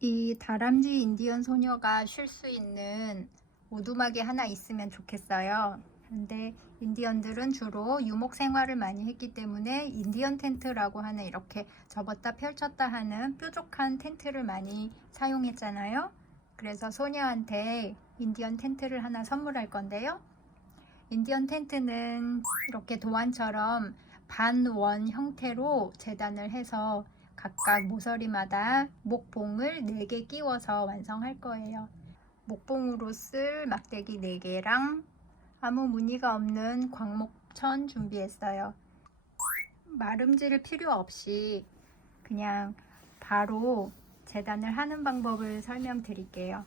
이 다람쥐 인디언 소녀가 쉴 수 있는 오두막이 하나 있으면 좋겠어요. 근데 인디언들은 주로 유목 생활을 많이 했기 때문에 인디언 텐트라고 하는 이렇게 접었다 펼쳤다 하는 뾰족한 텐트를 많이 사용했잖아요. 그래서 소녀한테 인디언 텐트를 하나 선물할 건데요. 인디언 텐트는 이렇게 도안처럼 반원 형태로 재단을 해서 각각 모서리마다 목봉을 4개 끼워서 완성할 거예요. 목봉으로 쓸 막대기 4개랑 아무 무늬가 없는 광목천 준비했어요. 마름질 필요 없이 그냥 바로 재단을 하는 방법을 설명드릴게요.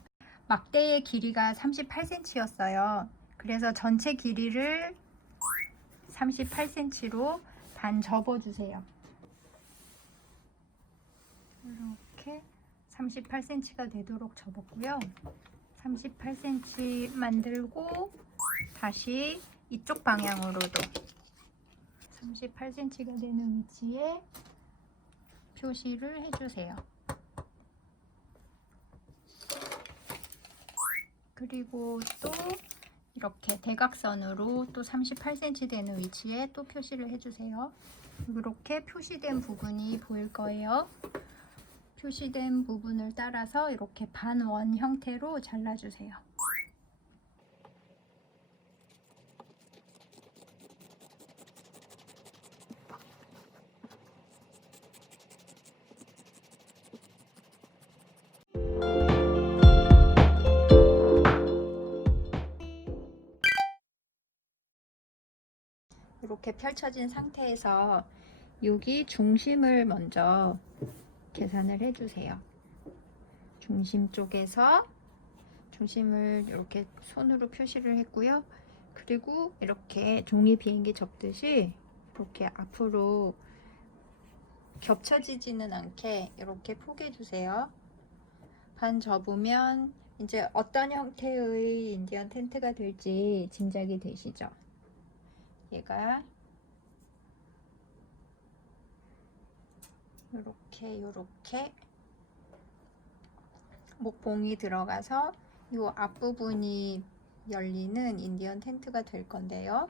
막대의 길이가 38cm였어요. 그래서 전체 길이를 38cm로 반 접어주세요. 이렇게 38cm가 되도록 접었고요. 38cm 만들고 다시 이쪽 방향으로도 38cm가 되는 위치에 표시를 해주세요. 그리고 또 이렇게 대각선으로 또 38cm 되는 위치에 또 표시를 해주세요. 이렇게 표시된 부분이 보일 거예요. 표시된 부분을 따라서 이렇게 반원 형태로 잘라주세요. 이렇게 펼쳐진 상태에서 여기 중심을 먼저 계산을 해주세요. 중심 쪽에서 중심을 이렇게 손으로 표시를 했고요. 그리고 이렇게 종이 비행기 접듯이 이렇게 앞으로 겹쳐지지는 않게 이렇게 포개주세요. 반 접으면 이제 어떤 형태의 인디언 텐트가 될지 짐작이 되시죠? 얘가 이렇게 목봉이 들어가서 이 앞부분이 열리는 인디언 텐트가 될 건데요.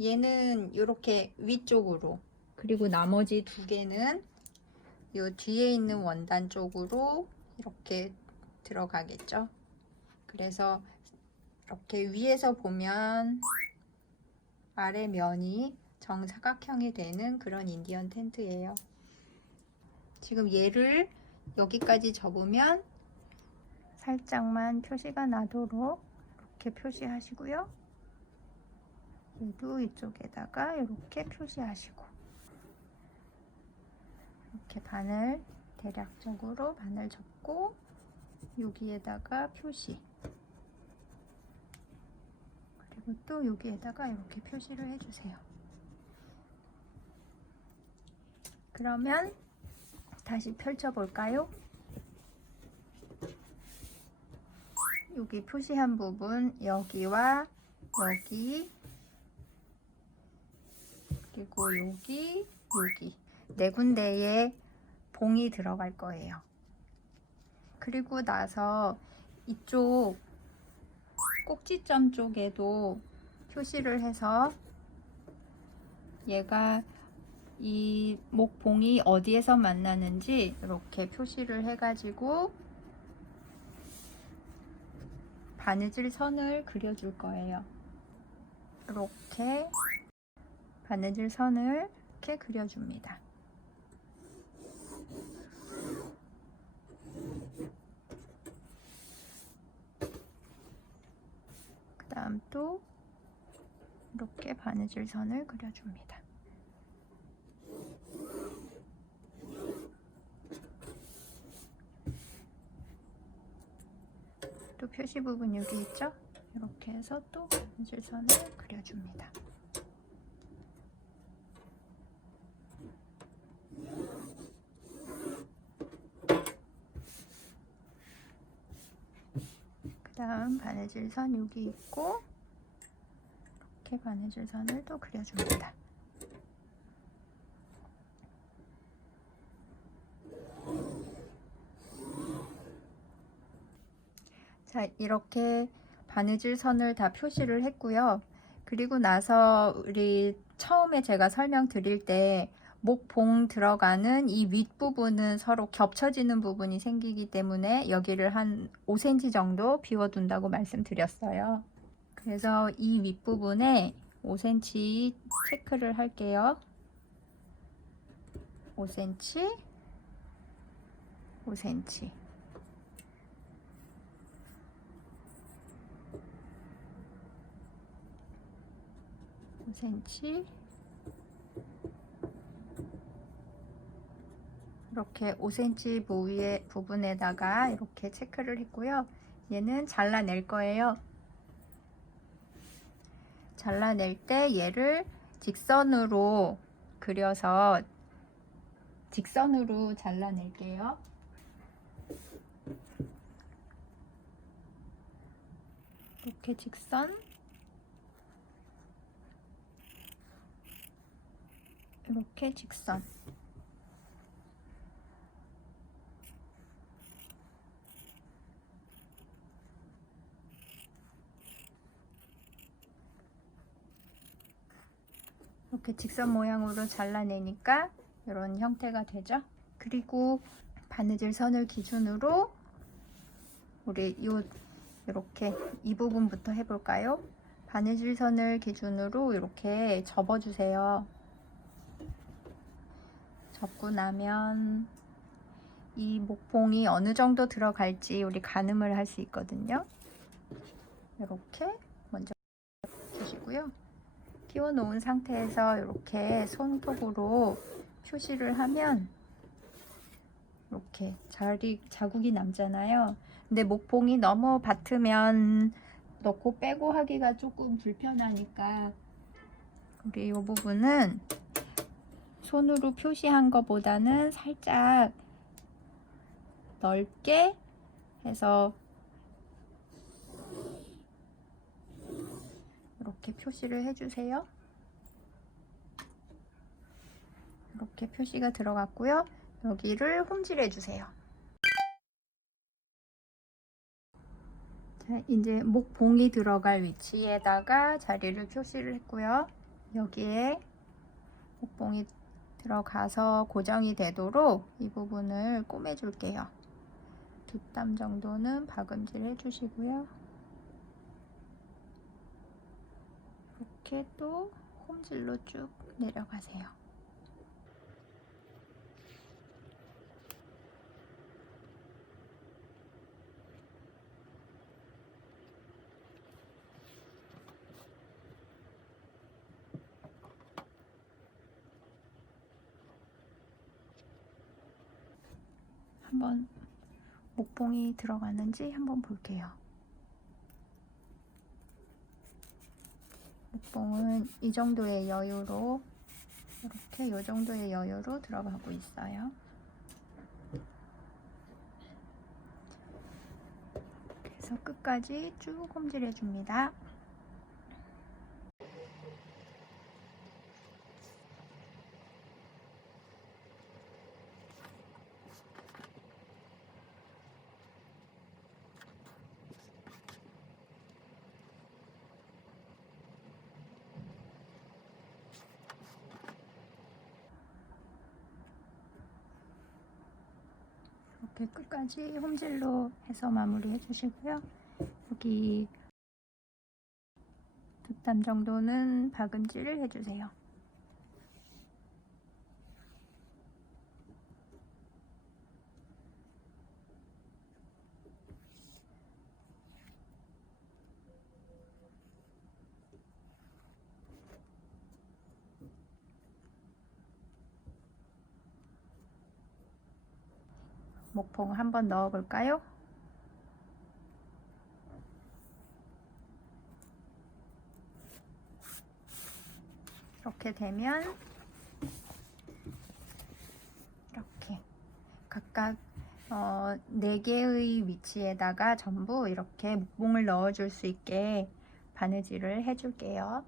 얘는 이렇게 위쪽으로, 그리고 나머지 2개는 이 뒤에 있는 원단 쪽으로 이렇게 들어가겠죠. 그래서 이렇게 위에서 보면 아래 면이 정사각형이 되는 그런 인디언 텐트예요. 지금 얘를 여기까지 접으면 살짝만 표시가 나도록 이렇게 표시하시고요. 얘도 이쪽에다가 이렇게 표시하시고, 이렇게 반을 대략적으로 반을 접고 여기에다가 표시, 그리고 또 여기에다가 이렇게 표시를 해주세요. 그러면 다시 펼쳐볼까요? 여기 표시한 부분, 여기와 여기, 그리고 여기 4군데에 봉이 들어갈 거예요. 그리고 나서 이쪽 꼭지점 쪽에도 표시를 해서 얘가 이 목봉이 어디에서 만나는지 이렇게 표시를 해가지고 바느질 선을 그려줄 거예요. 이렇게 바느질 선을 이렇게 그려줍니다. 그 다음 또 이렇게 바느질 선을 그려줍니다. 또 표시 부분 여기 있죠? 이렇게 해서 또 바느질 선을 그려줍니다. 그 다음 바느질 선 여기 있고, 이렇게 바느질 선을 또 그려줍니다. 자, 이렇게 바느질 선을 다 표시를 했고요. 그리고 나서 우리 처음에 제가 설명드릴 때 목봉 들어가는 이 윗부분은 서로 겹쳐지는 부분이 생기기 때문에 여기를 한 5cm 정도 비워둔다고 말씀드렸어요. 그래서 이 윗부분에 5cm 체크를 할게요. 5cm, 5cm. 이렇게 5cm 부분에다가 이렇게 체크를 했고요. 얘는 잘라낼 거예요. 잘라낼 때 얘를 직선으로 그려서 직선으로 잘라낼게요. 이렇게 직선, 이렇게 직선. 이렇게 직선 모양으로 잘라내니까 이런 형태가 되죠. 그리고 바느질 선을 기준으로 우리 이렇게 이 부분부터 해볼까요? 바느질 선을 기준으로 이렇게 접어주세요. 접고 나면 이 목봉이 어느 정도 들어갈지 우리 가늠을 할 수 있거든요. 이렇게 먼저 주시고요. 끼워 놓은 상태에서 이렇게 손톱으로 표시를 하면 이렇게 자국이 남잖아요. 근데 목봉이 너무 받으면 넣고 빼고 하기가 조금 불편하니까 우리 이 부분은 손으로 표시한 것보다는 살짝 넓게 해서 이렇게 표시를 해주세요. 이렇게 표시가 들어갔고요. 여기를 홈질해 주세요. 자, 이제 목봉이 들어갈 위치에다가 자리를 표시를 했고요. 여기에 목봉이 들어가서 고정이 되도록 이 부분을 꼬매 줄게요. 2땀 정도는 박음질 해주시고요. 이렇게 또 홈질로 쭉 내려가세요. 한번 목봉이 들어가는지 한번 볼게요. 목봉은 이 정도의 여유로 이렇게 이 정도의 여유로 들어가고 있어요. 그래서 끝까지 쭉 홈질해 줍니다. 이렇게 끝까지 홈질로 해서 마무리 해주시고요. 여기 2땀 정도는 박음질을 해주세요. 목봉 한번 넣어 볼까요? 이렇게 되면 이렇게 각각 4개의 위치에다가 전부 이렇게 목봉을 넣어 줄 수 있게 바느질을 해 줄게요.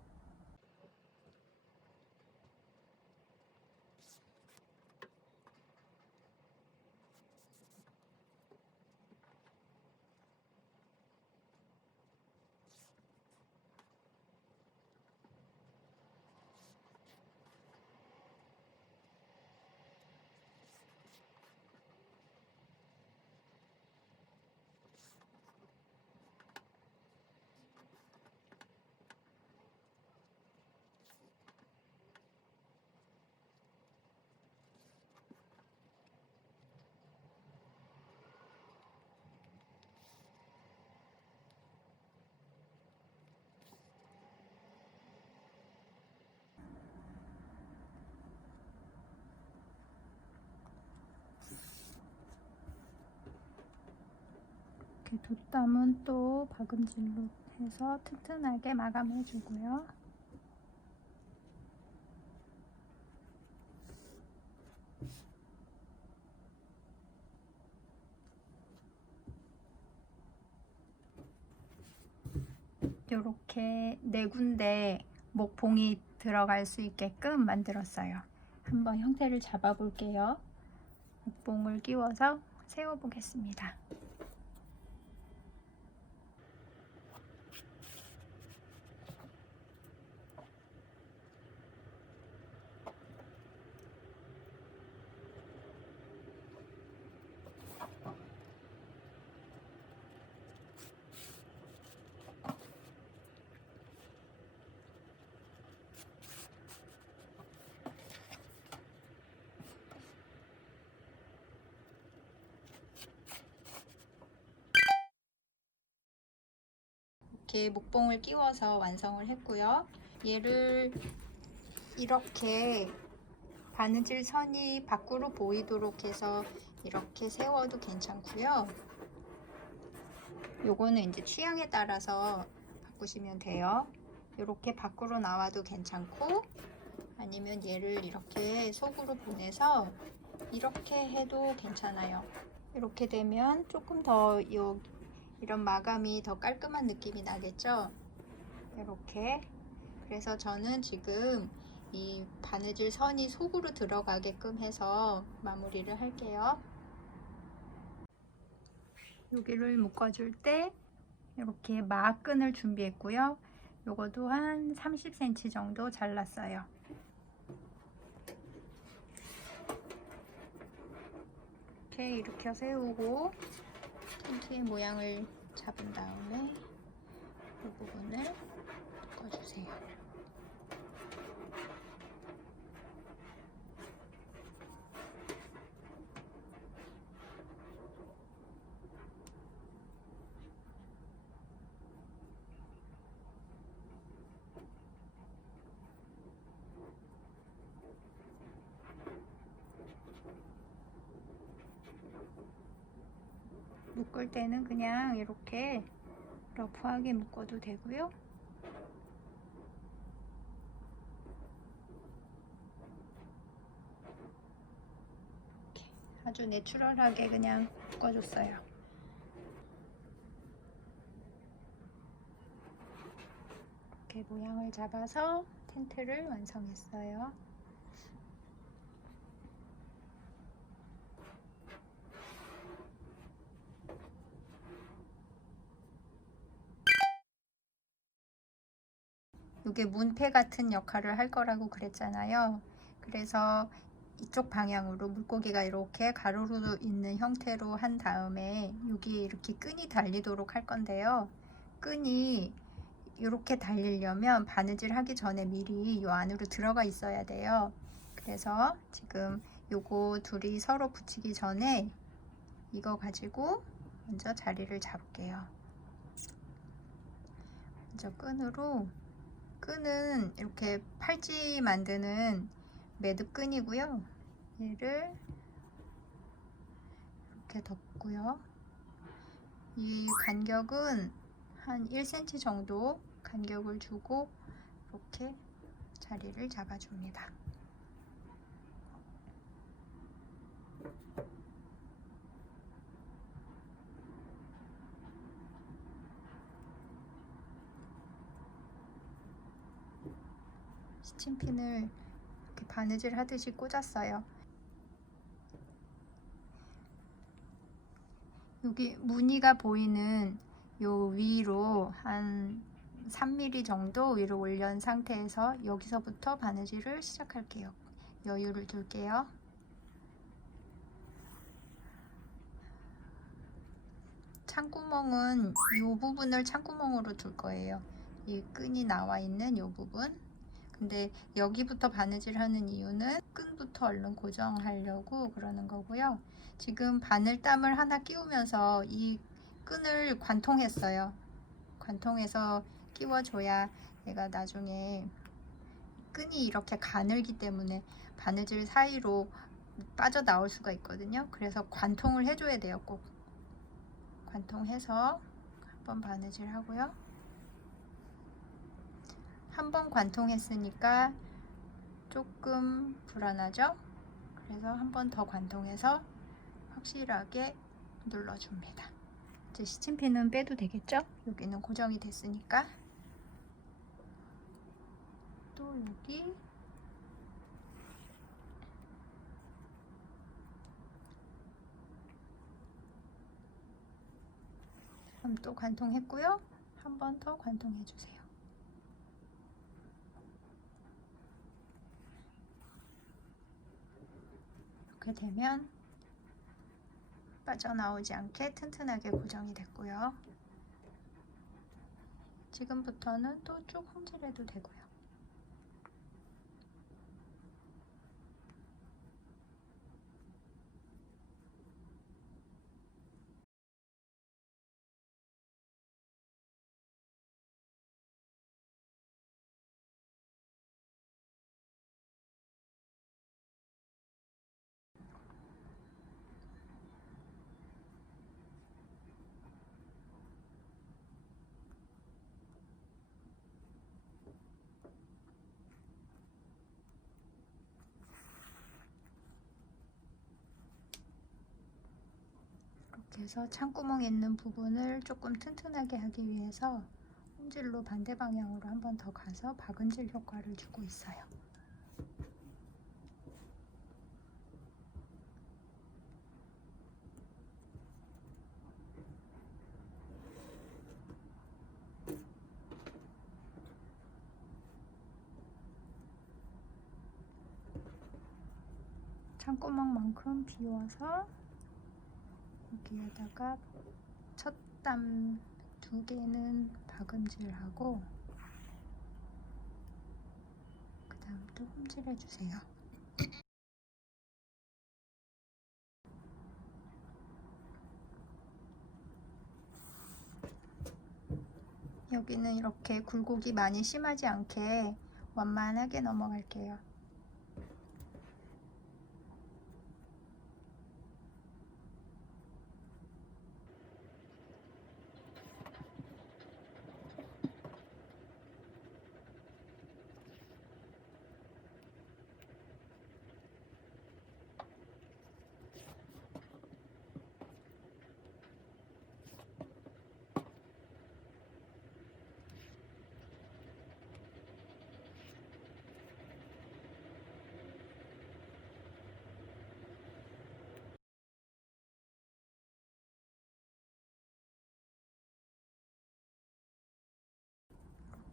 이렇게 돗담은 또 박음질로 해서 튼튼하게 마감해 주고요. 이렇게 네 군데 목봉이 들어갈 수 있게끔 만들었어요. 한번 형태를 잡아 볼게요. 목봉을 끼워서 세워 보겠습니다. 이렇게 목봉을 끼워서 완성을 했고요. 얘를 이렇게 바느질 선이 밖으로 보이도록 해서 이렇게 세워도 괜찮고요. 요거는 이제 취향에 따라서 바꾸시면 돼요. 이렇게 밖으로 나와도 괜찮고, 아니면 얘를 이렇게 속으로 보내서 이렇게 해도 괜찮아요. 이렇게 되면 조금 더 이런 마감이 더 깔끔한 느낌이 나겠죠? 이렇게. 그래서 저는 지금 이 바느질 선이 속으로 들어가게끔 해서 마무리를 할게요. 여기를 묶어줄 때 이렇게 막끈을 준비했고요. 요것도 한 30cm 정도 잘랐어요. 이렇게 일으켜 세우고 텐트의 모양을 잡은 다음에 이 부분을 묶어주세요. 묶을 때는 그냥 이렇게 러프하게 묶어도 되고요. 이렇게 아주 내추럴하게 그냥 묶어줬어요. 이렇게 모양을 잡아서 텐트를 완성했어요. 이게 문패 같은 역할을 할 거라고 그랬잖아요. 그래서 이쪽 방향으로 물고기가 이렇게 가로로 있는 형태로 한 다음에 여기에 이렇게 끈이 달리도록 할 건데요. 끈이 이렇게 달리려면 바느질 하기 전에 미리 이 안으로 들어가 있어야 돼요. 그래서 지금 요거 둘이 서로 붙이기 전에 이거 가지고 먼저 자리를 잡을게요. 먼저 끈은 이렇게 팔찌 만드는 매듭 끈이고요. 얘를 이렇게 덮고요. 이 간격은 한 1cm 정도 간격을 주고 이렇게 자리를 잡아줍니다. 스친핀을 이렇게 바느질 하듯이 꽂았어요. 여기 무늬가 보이는 요 위로 한 3mm 정도 위로 올린 상태에서 여기서부터 바느질을 시작할게요. 여유를 둘게요. 창구멍은 이 부분을 창구멍으로 둘 거예요. 이 끈이 나와 있는 이 부분. 근데 여기부터 바느질 하는 이유는 끈부터 얼른 고정하려고 그러는 거고요. 지금 바늘땀을 하나 끼우면서 이 끈을 관통했어요. 관통해서 끼워줘야 얘가 나중에 끈이 이렇게 가늘기 때문에 바느질 사이로 빠져나올 수가 있거든요. 그래서 관통을 해줘야 돼요. 꼭 관통해서 한번 바느질 하고요. 한번 관통했으니까 조금 불안하죠? 그래서 한 번 더 관통해서 확실하게 눌러줍니다. 이제 시침핀은 빼도 되겠죠? 여기는 고정이 됐으니까. 또 여기 그럼 또 관통했고요. 한 번 더 관통해 주세요. 이렇게 되면 빠져나오지 않게 튼튼하게 고정이 됐고요. 지금부터는 또 쭉 홍질해도 되고요. 이렇게 해서 창구멍 있는 부분을 조금 튼튼하게 하기 위해서 홍질로 반대 방향으로 한 번 더 가서 박은질 효과를 주고 있어요. 창구멍만큼 비워서 여기에다가 첫 땀 2개는 박음질하고 그 다음 또 홈질해 주세요. 여기는 이렇게 굴곡이 많이 심하지 않게 완만하게 넘어갈게요.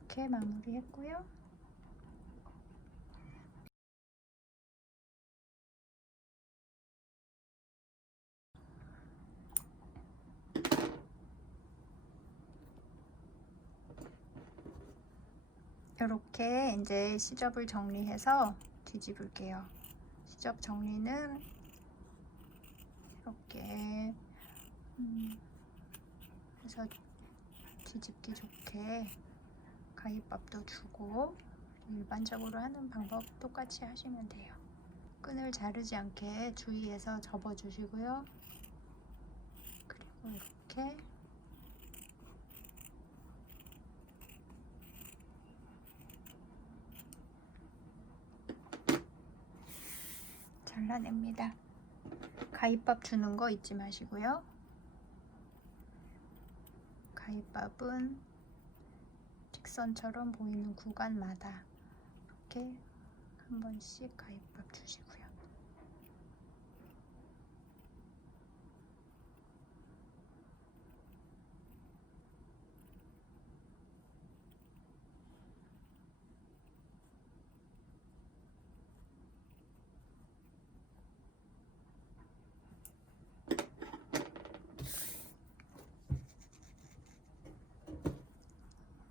이렇게 마무리했고요. 이렇게 이제 시접을 정리해서 뒤집을게요. 시접 정리는 이렇게 해서 뒤집기 좋게 가위밥도 주고 일반적으로 하는 방법 똑같이 하시면 돼요. 끈을 자르지 않게 주의해서 접어 주시고요. 그리고 이렇게 잘라냅니다. 가위밥 주는 거 잊지 마시고요. 가위밥은 직선처럼 보이는 구간마다 이렇게 한 번씩 가위밥 주시고요.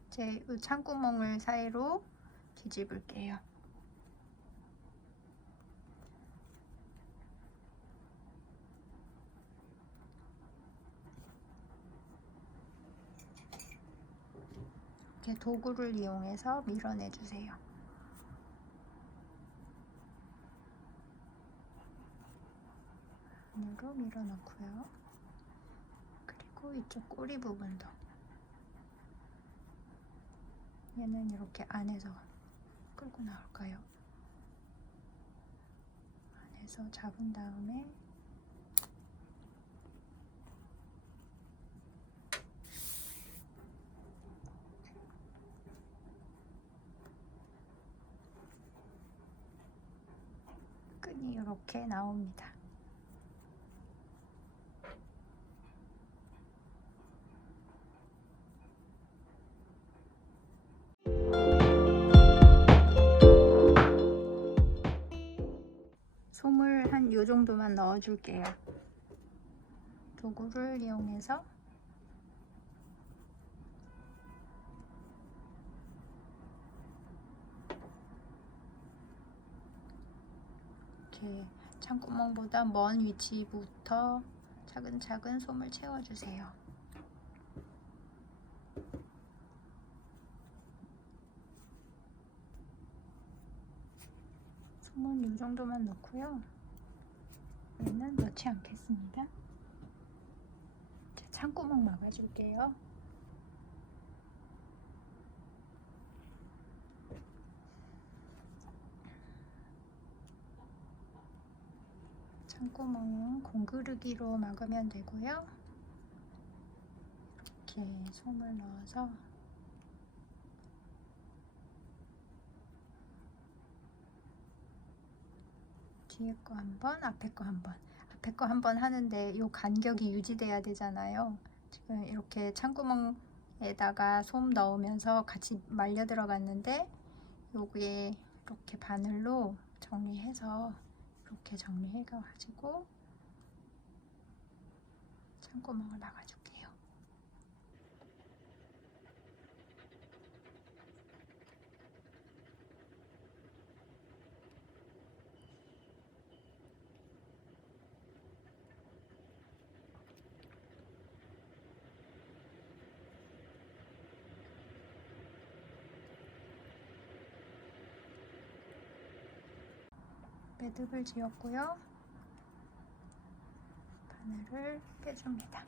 이제 이 창구멍을 사이로 뒤집을게요. 이렇게 도구를 이용해서 밀어내 주세요. 안으로 밀어넣고요. 그리고 이쪽 꼬리 부분도 얘는 이렇게 안에서 끌고 나올까요? 안에서 잡은 다음에 끈이 이렇게 나옵니다. 솜을 한 요 정도만 넣어 줄게요. 도구를 이용해서 이렇게 창구멍보다 먼 위치부터 차근차근 솜을 채워주세요. 솜은 이 정도만 넣고요. 얘는 넣지 않겠습니다. 창구멍 막아줄게요. 창구멍은 공그르기로 막으면 되고요. 이렇게 솜을 넣어서 뒤에 거 한 번, 앞에 거 한 번. 앞에 거 한 번 하는데 이 간격이 유지돼야 되잖아요. 지금 이렇게 창구멍에다가 솜 넣으면서 같이 말려 들어갔는데 여기에 이렇게 바늘로 정리해서 이렇게 정리해가지고 창구멍을 막아줄게요. 매듭을 지었고요. 바늘을 빼줍니다.